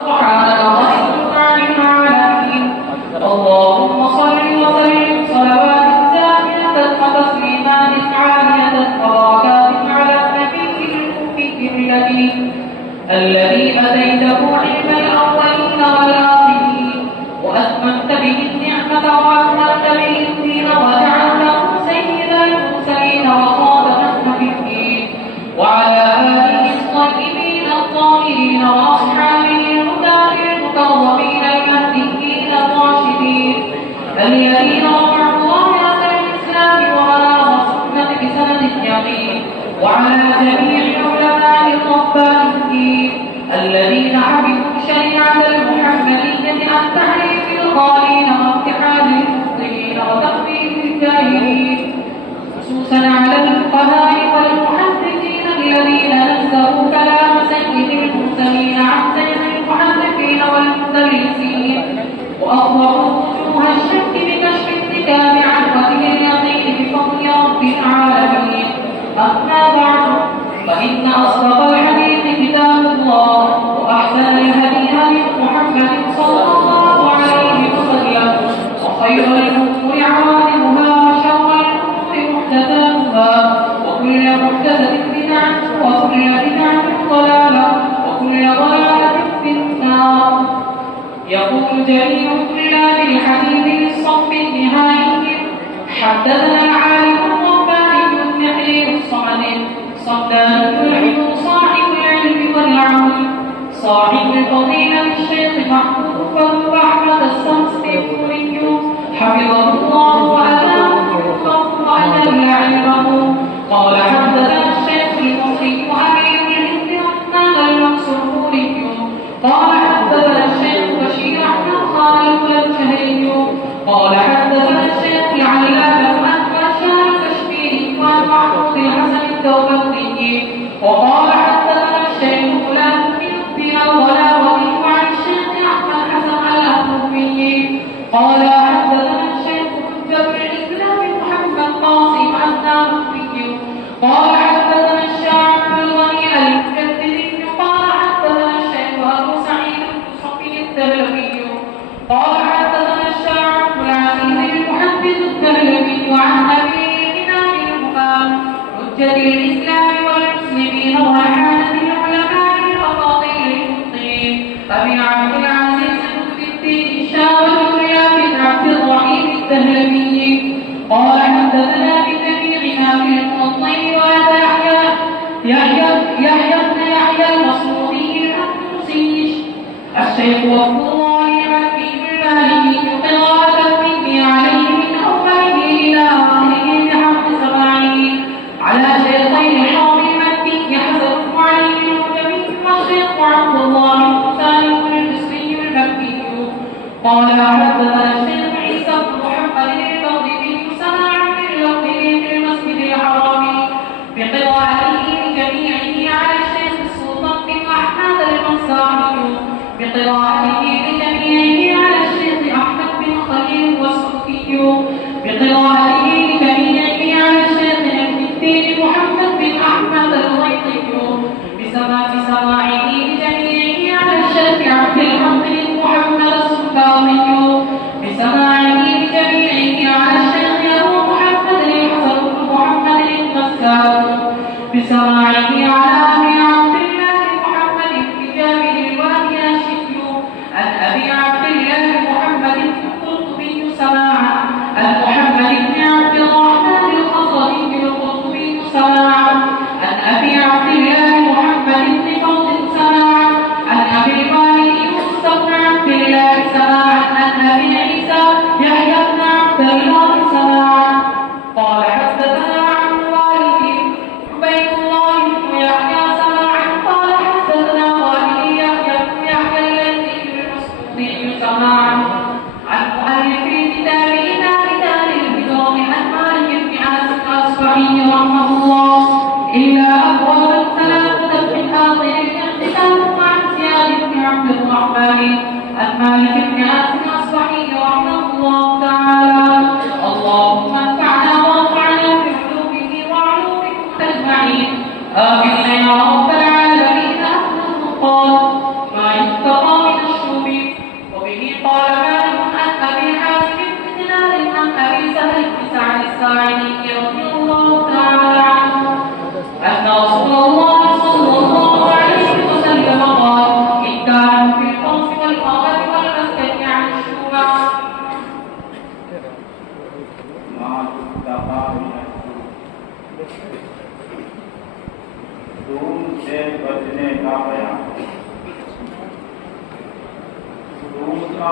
سبحانك خير عن العالمين. اللهم صل وسلم صلوات تامة وتسليمات عالية وبركات على النبي الأمي الذي أتيته علم الأولين والآخرين وأتممت به النعمة وأكملت به الدين وجعلته سيد المرسلين وخاتم النبيين وعلى آله الطيبين الطاهرين وأصحابه الهداة المكرمين المهديين الراشدين الذين رفعوا راية الإسلام ومنار السنة بسند اليقين وعلى جميع العلماء الربانيين الذين حفظوا شريعة المحمدية عن تحريف الغالين وامتحان المبطلين وتخفيف الجاهلين خصوصا على الفقهاء والمحدثين الذين نزلوا كلام سيد المرسلين عن سيد المحدثين والمدرسين وأظهروا وجوه الشك بكشف النكام عن وجه اليقين بفضل رب العالمين. أما بعد فإن أصدق الحديث كتاب الله وأحسن الهدي هدي محمد صلى الله عليه وسلم وخير الأمور عوالمها وشر الأمور محدثاتها وكل محدثة بدعة وكل بدعة ضلالة وكل ضلالة في النار. يقول جليل طلاب الحديث للصف النهائي حدثنا العالم الرباني النحيل الصمد صدام العلم صاحب العلم والعمل صاحب الفضيلة الشيخ محمود بن أحمد السمسطوري حفظه الله وأدامه الله وأجل علمه قال حدثنا الشيخ المصري أمير الهند عثمان المنصوري قال حدثنا الشيخ بشير أحمد خان الكلشهري قال حدثنا الشيخ العلامة أحمد شاه الكشميري ومحمود الحسن الدوبندي وقال حدثنا الشيخ فلان بن الولاوي وعن الشيخ أحمد حسن الأهوبي قال حدثنا الشيخ حجة الإسلام محمد قاسم النابلسي قال حدثنا الشاعر الغني المجدد قال حدثنا الشيخ أبو سعيد الصفي الدهلوي قال حدثنا الشاعر العزيز المحدث الدهلوي وعن أبي إمام المقام حجة الإسلام والمسلمين وحامة العلماء وفاضل المبطين أبي عبد العزيز بن الدين الشاعر بن عبد الرحيم الدهلوي قال حدثنا بجميعنا في الموطن وهذا يحيى بن يحيى المصروفي الأندلسي الشيخ عبد الله الحكيم المالكي قراءة مني عليه من أوله إلى آخره بحق سماعه على شيخين الحرم المكي حسن علي الجميع والشيخ عبد الله بن سالم المصري المكي قال حدثنا الشيخ عيسى بن محمد البغدادي سماع باللفظ في المسجد الحرام بقراءته لجميعه على الشيخ السلطان بن أحمد المنصاري بقراءته لجميعه على الشيخ أحمد بن خليل والصوفي بقراءته لجميعه على الشيخ ابن الدين محمد بن أحمد الغيطي بسماعه لجميعه على الشيخ عبد الحق بن محمد السلطاني بسماعه لجميعه على الشيخ أبو محمد الحسن بن محمد القسام بسماعه على أبي عبد الله محمد بن جابر الوادي الشكل عن أبي عبد الله محمد القرطبي سماعا عن محمد بن عبد الرحمن الخطبي القرطبي سماعا عن أبي عبد الله محمد بن فضل سماعا عن أبي الوالد يوسف بن عبد الله سماعا عن أبي عيسى يحيى بن عبد الله سماعا قال حدثنا عن والدي عبيد الله بن يحيى سماعا قال حدثنا والدي يحيى بن يحيى الذي المسعودي سماعا عن مؤلف كتاب رجال الهجرة عن مالك بن انس الاصبحي رحمه الله الا ابواب ثلاثه من حاضر الاختلاف عن زياد بن عبد الرحمن عن مالك بن انس الاصبحي رحمه الله تعالى. اللهم انفعنا وارفعنا بعلومه وعلومكم اجمعين آمين يا رب العالمين. قال ما يتقى من बचने का बयान। दूसरा